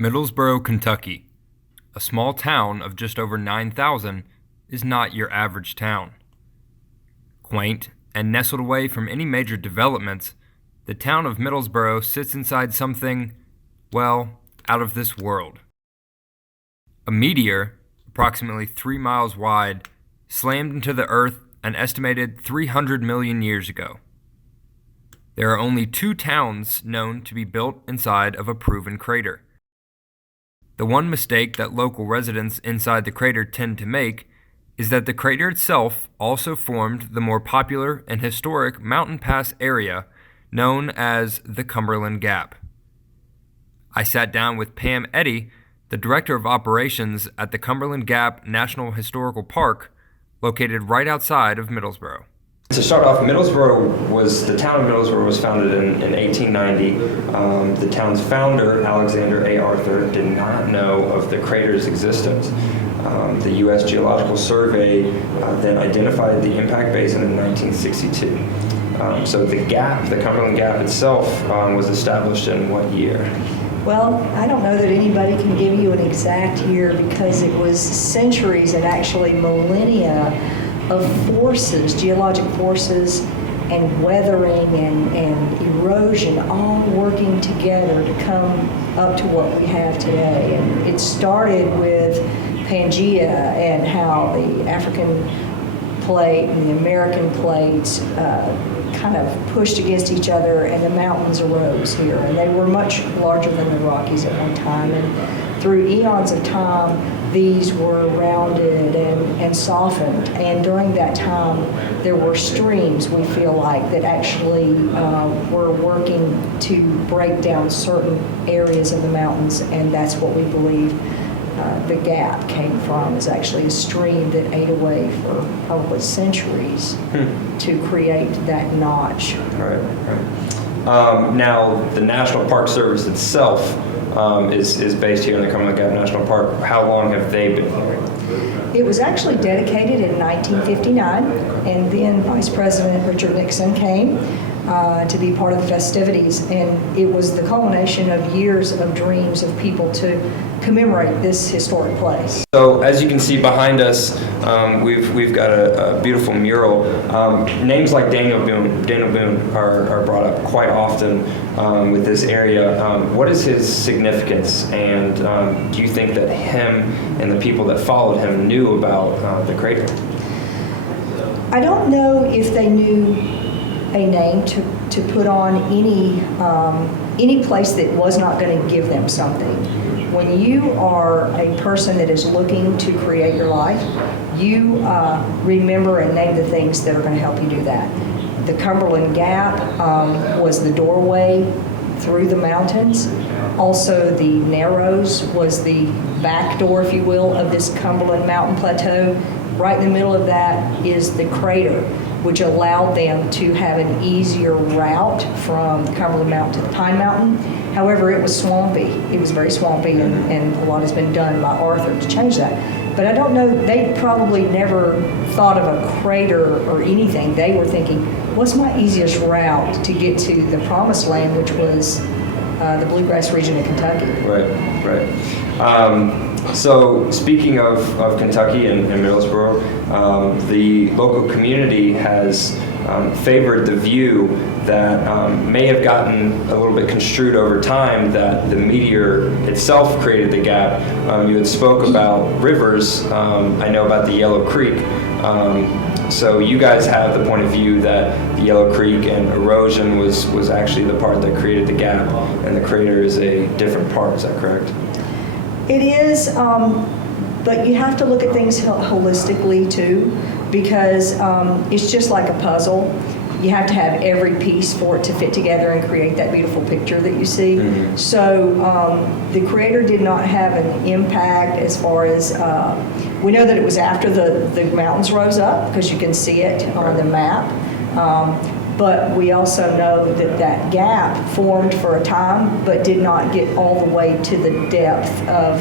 Middlesboro, Kentucky, a small town of just over 9,000, is not your average town. Quaint and nestled away from any major developments, the town of Middlesboro sits inside something, well, out of this world. A meteor, approximately 3 miles wide, slammed into the earth an estimated 300 million years ago. There are only 2 towns known to be built inside of a proven crater. The one mistake that local residents inside the crater tend to make is that the crater itself also formed the more popular and historic mountain pass area known as the Cumberland Gap. I sat down with Pam Eddy, the Director of Operations at the Cumberland Gap National Historical Park, located right outside of Middlesboro. To start off, the town of Middlesboro was founded in 1890. The town's founder, Alexander A. Arthur, did not know of the crater's existence. The U.S. Geological Survey then identified the impact basin in 1962. So the Cumberland Gap itself, was established in what year? Well, I don't know that anybody can give you an exact year because it was centuries and actually millennia of forces, geologic forces and weathering and erosion all working together to come up to what we have today. And it started with Pangea and how the African plate and the American plates kind of pushed against each other and the mountains arose here. And they were much larger than the Rockies at one time. And through eons of time, these were rounded and softened. And during that time, there were streams, we feel like, that actually were working to break down certain areas of the mountains. And that's what we believe the gap came from, is actually a stream that ate away for probably centuries to create that notch. Right. Now, the National Park Service itself is based here in the Cumberland Gap National Park. How long have they been here? It was actually dedicated in 1959, and then Vice President Richard Nixon came to be part of the festivities, and it was the culmination of years of dreams of people to commemorate this historic place. So, as you can see behind us, we've got a beautiful mural. Names like Daniel Boone are brought up quite often with this area. What is his significance, and do you think that him and the people that followed him knew about the crater? I don't know if they knew a name to put on any place that was not going to give them something. When you are a person that is looking to create your life, you remember and name the things that are going to help you do that. The Cumberland Gap was the doorway through the mountains. Also, the Narrows was the back door, if you will, of this Cumberland Mountain Plateau. Right in the middle of that is the crater, which allowed them to have an easier route from the Cumberland Mountain to the Pine Mountain. However, it was swampy. It was very swampy, and a lot has been done by Arthur to change that. But I don't know, they probably never thought of a crater or anything. They were thinking, what's my easiest route to get to the promised land, which was the bluegrass region of Kentucky. Right. So speaking of Kentucky and Middlesboro, the local community has favored the view that may have gotten a little bit construed over time that the meteor itself created the gap. You had spoke about rivers. I know about the Yellow Creek. So you guys have the point of view that the Yellow Creek and erosion was actually the part that created the gap, and the crater is a different part. Is that correct? It is, but you have to look at things holistically too, because it's just like a puzzle. You have to have every piece for it to fit together and create that beautiful picture that you see. Mm-hmm. So the creator did not have an impact as far as, we know that it was after the mountains rose up, because you can see it on the map. But we also know that gap formed for a time, but did not get all the way to the depth of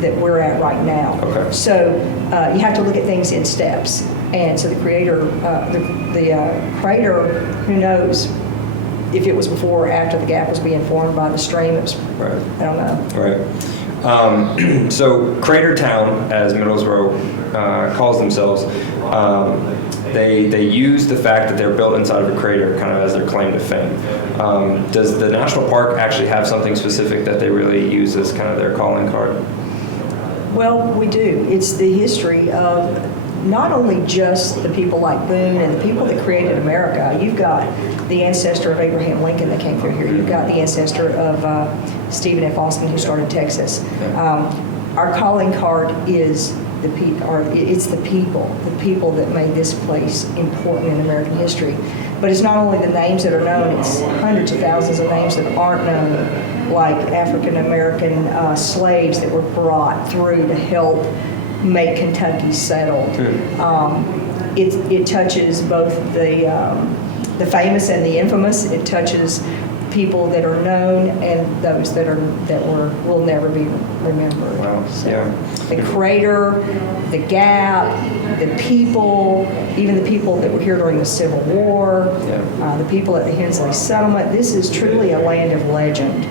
that we're at right now. Okay. So you have to look at things in steps. And so the creator, the crater, who knows, if it was before or after the gap was being formed by the stream, it was, Right. I don't know. Right. So Crater Town, as Middlesboro calls themselves, they use the fact that they're built inside of a crater kind of as their claim to fame. Does the national park actually have something specific that they really use as kind of their calling card? Well, we do. It's the history of not only just the people like Boone and the people that created America. You've got the ancestor of Abraham Lincoln that came through here. You've got the ancestor of Stephen F. Austin, who started Texas. Our calling card is the people. It's the people that made this place important in American history. But it's not only the names that are known; it's hundreds of thousands of names that aren't known, like African American slaves that were brought through to help make Kentucky settled. It touches both the famous and the infamous. It touches people that are known and those that will never be remembered. Wow. So, Yeah. the crater, the gap, the people, even the people that were here during the Civil War, Yeah. the people at the Hensley settlement. This is truly a land of legend.